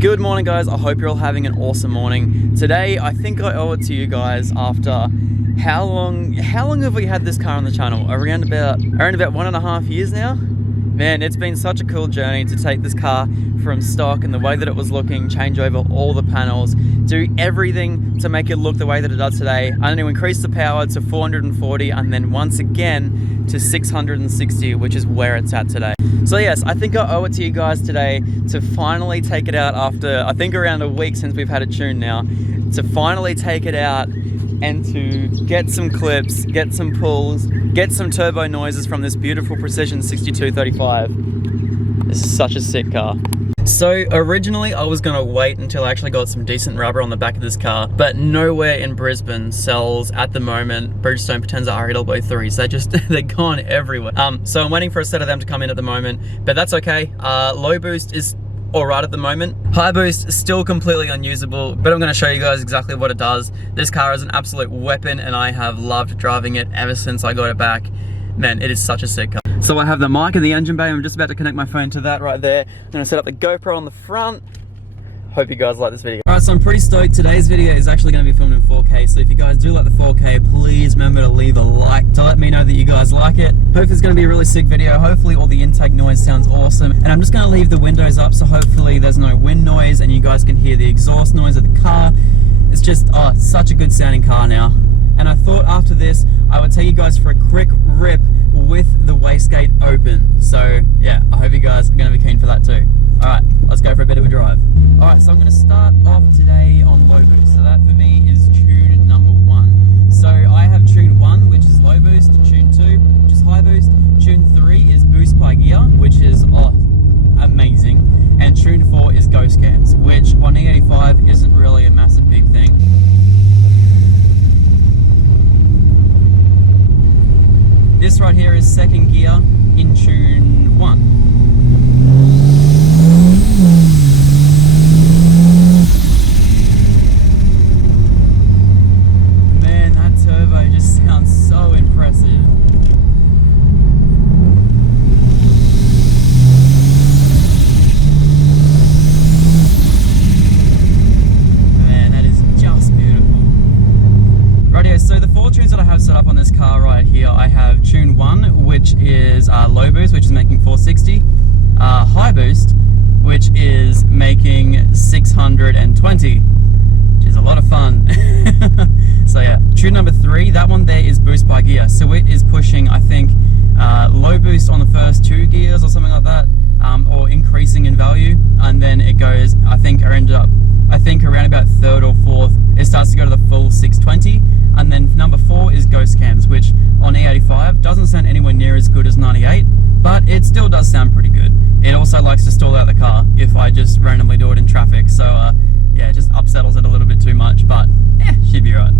Good morning, guys. I hope you're all having an awesome morning. Today, I think I owe it to you guys after how long have we had this car on the channel? Around about 1.5 years now? Man, it's been such a cool journey to take this car from stock and the way that it was looking, change over all the panels, do everything to make it look the way that it does today, and then to increase the power to 440 and then once again to 660, which is where it's at today. So yes, I think I owe it to you guys today to finally take it out after, I think around a week since we've had it tuned now, to finally take it out and to get some clips, get some pulls, get some turbo noises from this beautiful Precision 6235. This is such a sick car. So originally I was gonna wait until I actually got some decent rubber on the back of this car, but nowhere in Brisbane sells at the moment Bridgestone Potenza REW3s. They're gone everywhere. So I'm waiting for a set of them to come in at the moment, but that's okay. Low boost is alright at the moment. High boost is still completely unusable, but I'm going to show you guys exactly what it does. This car is an absolute weapon and I have loved driving it ever since I got it back. Man, it is such a sick car. So I have the mic in the engine bay. I'm just about to connect my phone to that right there. I'm going to set up the GoPro on the front. Hope you guys like this video. Alright, so I'm pretty stoked. Today's video is actually going to be filmed in 4K, so if you guys do like the 4K, please remember to leave a like to let me know that you guys like it. Hopefully it's going to be a really sick video. Hopefully all the intake noise sounds awesome. And I'm just going to leave the windows up, so hopefully there's no wind noise and you guys can hear the exhaust noise of the car. It's just, oh, it's such a good sounding car now. And I thought after this, I would take you guys for a quick rip with the wastegate open. So yeah, I hope you guys are going to be keen for that too. Alright, let's go for a bit of a drive. Alright, so I'm going to start off today on low boost. So that for me is tune number 1. So I have tune 1, which is low boost, tune 2, which is high boost, tune 3 is boost by gear, which is amazing, and tune 4 is ghost cams, which on E85 isn't really a massive big thing. This right here is second gear in tune 1. Man, that turbo just sounds so impressive. Man, that is just beautiful. Rightio, so the 4 tunes that I have set up on this car right here, I have tune 1, which is low boost, which is making 460, high boost, which is making 620, which is a lot of fun. So yeah, tune number 3, that one there is boost by gear, so it is pushing, I think, low boost on the first 2 gears or something like that, or increasing in value, and then it goes, I think around about 3rd or 4th, it starts to go to the full 620, and then number 4 is ghost cams, which on E85 doesn't sound anywhere near as good as 98, but it still does sound pretty good. It also likes to stall out the car if I just randomly do it in traffic, so yeah, it just upsettles it a little bit too much, but yeah, should be right.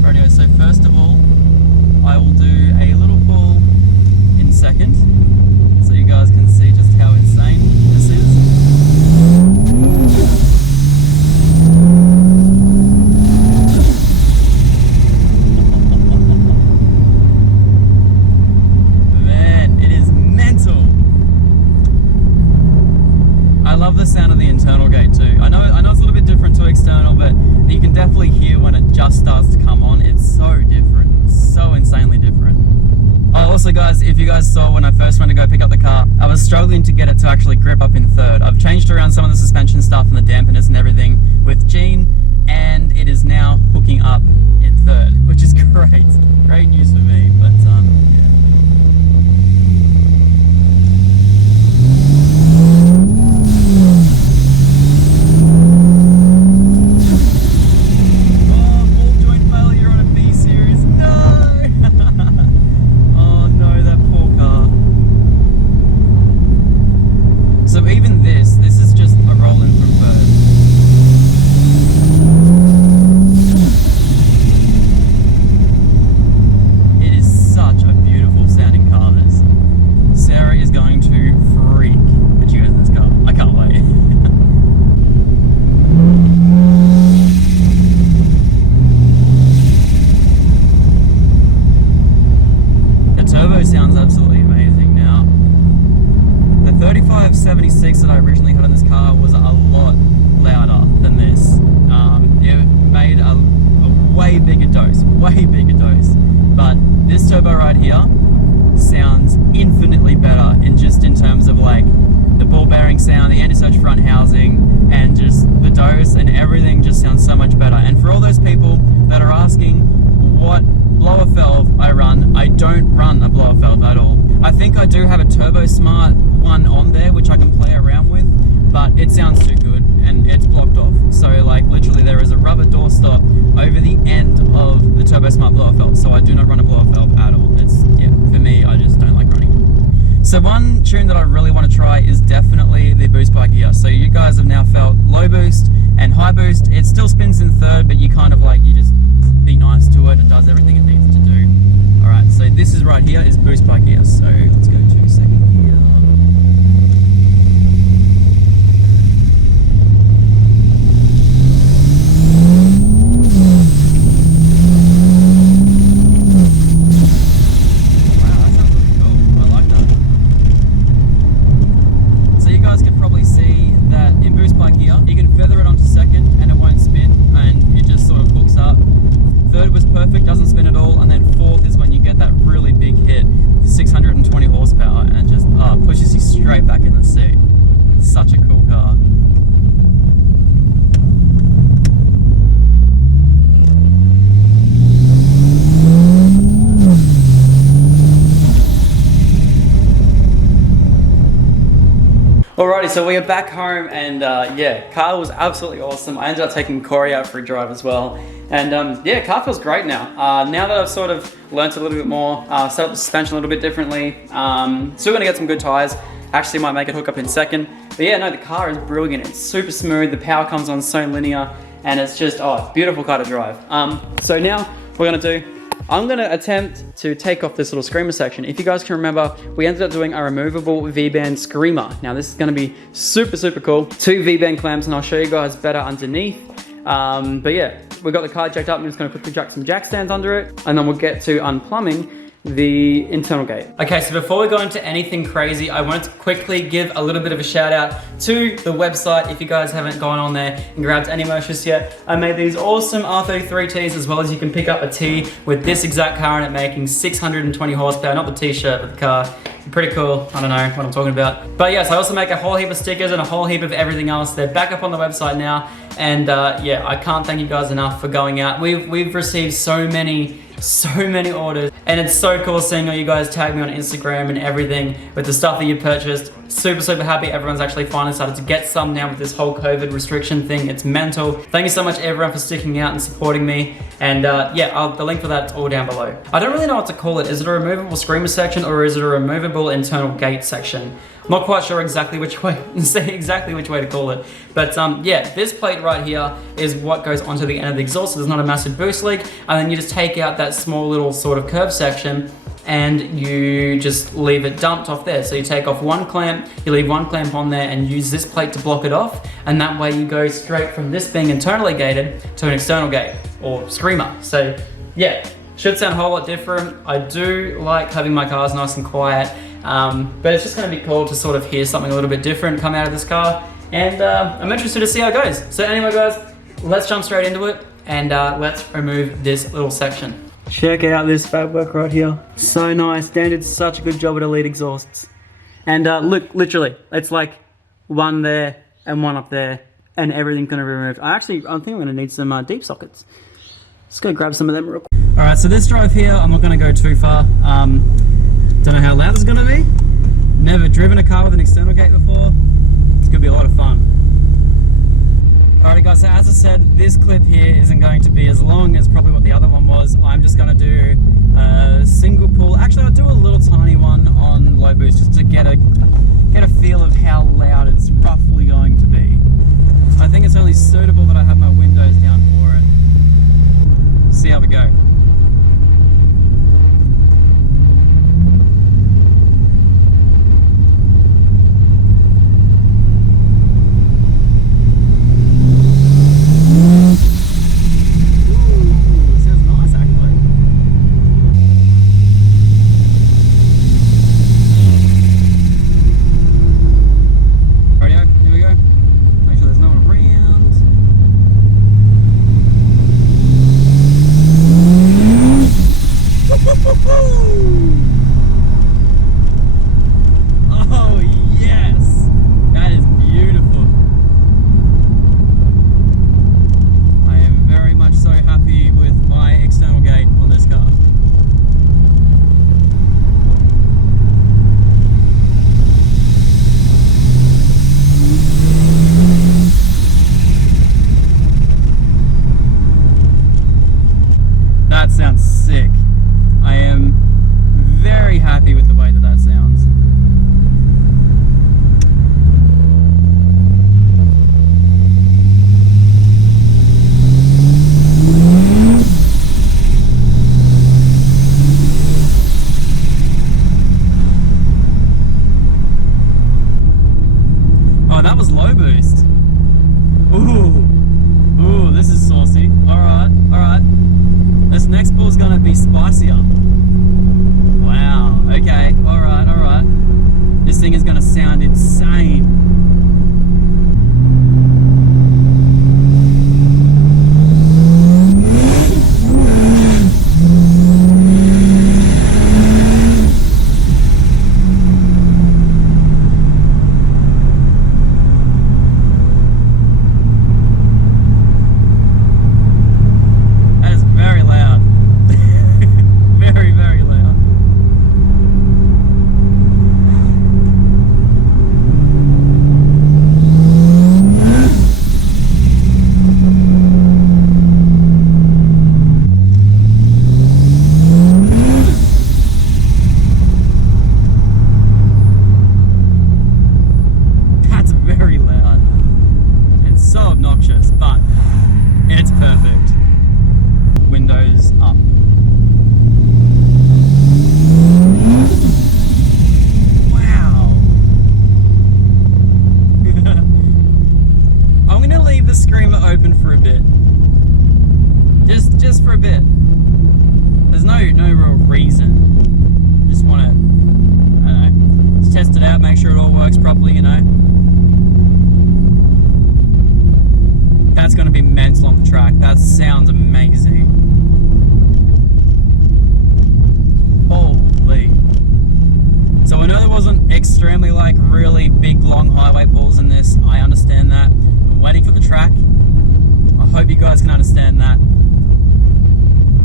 Rightio, so first of all, I will do a little pull in second, so you guys can see just how insane this is. Man, it is mental. I love the sound of the internal gate too. I know it's a little bit different to external, but you can definitely hear when it just starts to come on. It's so different. It's so insanely different. Also guys, if you guys saw when I first went to go pick up the car, I was struggling to get it to actually grip up in 3rd. I've changed around some of the suspension stuff and the dampeners and everything with Gene, and it is now hooking up in 3rd, which is great. Great news for me, but yeah. It is such a beautiful sound. ZacBaldy 76 that I originally had in this car was a lot louder than this. It made a way bigger dose, but this turbo right here sounds infinitely better in terms of like the ball bearing sound, the anti-surge front housing, and just the dose and everything just sounds so much better. And for all those people that are asking what blower valve I run, I don't run a blower valve at all. I think I do have a Turbo Smart one on there which I can play around with, but it sounds too good and it's blocked off. So like literally there is a rubber doorstop over the end of the Turbo Smart blower valve, so I do not run a blower valve at all. It's, yeah, for me, I just don't like running it. So one tune that I really want to try is definitely the boost bike gear. So you guys have now felt low boost and high boost. It still spins in third, but you kind of like, you just be nice to it and does everything it needs to do. Alright, so this is right here is boost bike gear. So let's go to second gear. Doesn't spin at all, and then fourth is when you get that really big hit, 620 horsepower, and it just pushes you straight back in the seat. Such a cool car. Alrighty, so we are back home, and yeah, car was absolutely awesome. I ended up taking Corey out for a drive as well. And yeah, car feels great now. Now that I've sort of learnt a little bit more, set up the suspension a little bit differently, still gonna get some good tires. Actually might make it hook up in second. But yeah, no, the car is brilliant. It's super smooth, the power comes on so linear, and it's just, oh, beautiful car to drive. So now, what we're gonna do, I'm gonna attempt to take off this little screamer section. If you guys can remember, we ended up doing a removable V-band screamer. Now this is gonna be super, super cool. 2 V-band clamps, and I'll show you guys better underneath. But yeah, we've got the car jacked up. I'm just going to quickly jack some jack stands under it, and then we'll get to unplumbing the internal gate. Okay, so before we go into anything crazy, I wanted to quickly give a little bit of a shout out to the website. If you guys haven't gone on there and grabbed any merch just yet, I made these awesome R33 tees, as well as you can pick up a tee with this exact car in it, making 620 horsepower, not the t-shirt, but the car. Pretty cool. I don't know what I'm talking about. But yes, I also make a whole heap of stickers and a whole heap of everything else. They're back up on the website now. And yeah, I can't thank you guys enough for going out. We've received so many orders, and it's so cool seeing all you guys tag me on Instagram and everything with the stuff that you purchased. Super happy everyone's actually finally started to get some now with this whole COVID restriction thing. It's mental. Thank you so much everyone for sticking out and supporting me. And yeah, the link for that's all down below. I don't really know what to call it. Is it a removable screamer section, or is it a removable internal gate section? I'm not quite sure exactly which way to call it. But yeah, this plate right here is what goes onto the end of the exhaust, so there's not a massive boost leak. And then you just take out that small little sort of curve section and you just leave it dumped off there. So you take off one clamp, you leave one clamp on there and use this plate to block it off. And that way you go straight from this being internally gated to an external gate or screamer. So yeah, should sound a whole lot different. I do like having my cars nice and quiet. But it's just going to be cool to sort of hear something a little bit different come out of this car, and I'm interested to see how it goes. So anyway guys, let's jump straight into it, and let's remove this little section. Check out this fabric right here. So nice. Dan did such a good job with Elite exhausts. And look, literally, it's like one there and one up there, and everything's going to be removed. I think I'm going to need some deep sockets. Let's go grab some of them real quick. Alright, so this drive here, I'm not going to go too far. Don't know how loud it's going to be. Never driven a car with an external gate before. It's going to be a lot of fun. Alright guys, so as I said, this clip here isn't going to be as long as probably what the other one was. I'm just going to do a single pull. Actually, I'll do a little tiny one on low boost just to get a feel of how loud it's roughly going to be. I think it's only suitable that I have my windows down for it. See how we go. turbo boost. Ooh, this is saucy. Alright. This next pull's gonna be spicier. Wow, okay, alright. This thing is gonna sound insane. But it's perfect. Windows up. Wow. I'm gonna leave the screamer open for a bit. Just for a bit. There's no real reason. Just wanna, I don't know, just test it out, make sure it all works properly, you know. That's going to be mental on the track. That sounds amazing. Holy. So I know there wasn't extremely like really big long highway pulls in this. I understand that. I'm waiting for the track. I hope you guys can understand that.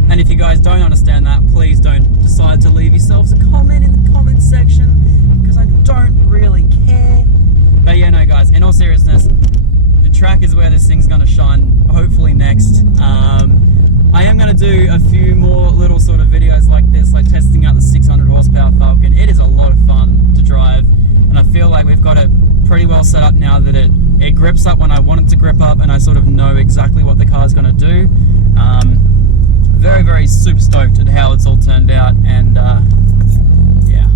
And if you guys don't understand that, please don't decide to leave yourselves a comment in the comment section, because I don't really care. But yeah, no guys, in all seriousness, the track is where this thing's going to shine, hopefully next. I am going to do a few more little sort of videos like this, like testing out the 600 horsepower Falcon. It is a lot of fun to drive, and I feel like we've got it pretty well set up now that it grips up when I want it to grip up, and I sort of know exactly what the car's going to do. Very super stoked at how it's all turned out, and yeah.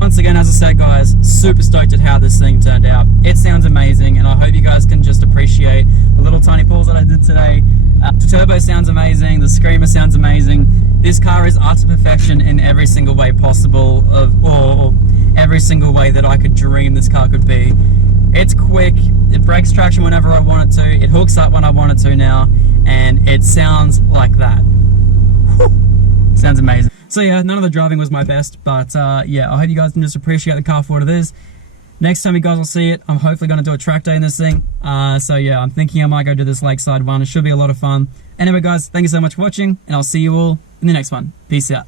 Once again, as I said guys, super stoked at how this thing turned out. It sounds amazing, and I hope you guys can just appreciate the little tiny pulls that I did today. The turbo sounds amazing, the screamer sounds amazing. This car is utter perfection in every single way possible, or every single way that I could dream this car could be. It's quick, it brakes traction whenever I want it to, it hooks up when I want it to now, and it sounds like that. Whew. Sounds amazing. So yeah, none of the driving was my best, but yeah, I hope you guys can just appreciate the car for what it is. Next time you guys will see it, I'm hopefully going to do a track day in this thing. So yeah, I'm thinking I might go do this lakeside one. It should be a lot of fun. Anyway guys, thank you so much for watching, and I'll see you all in the next one. Peace out.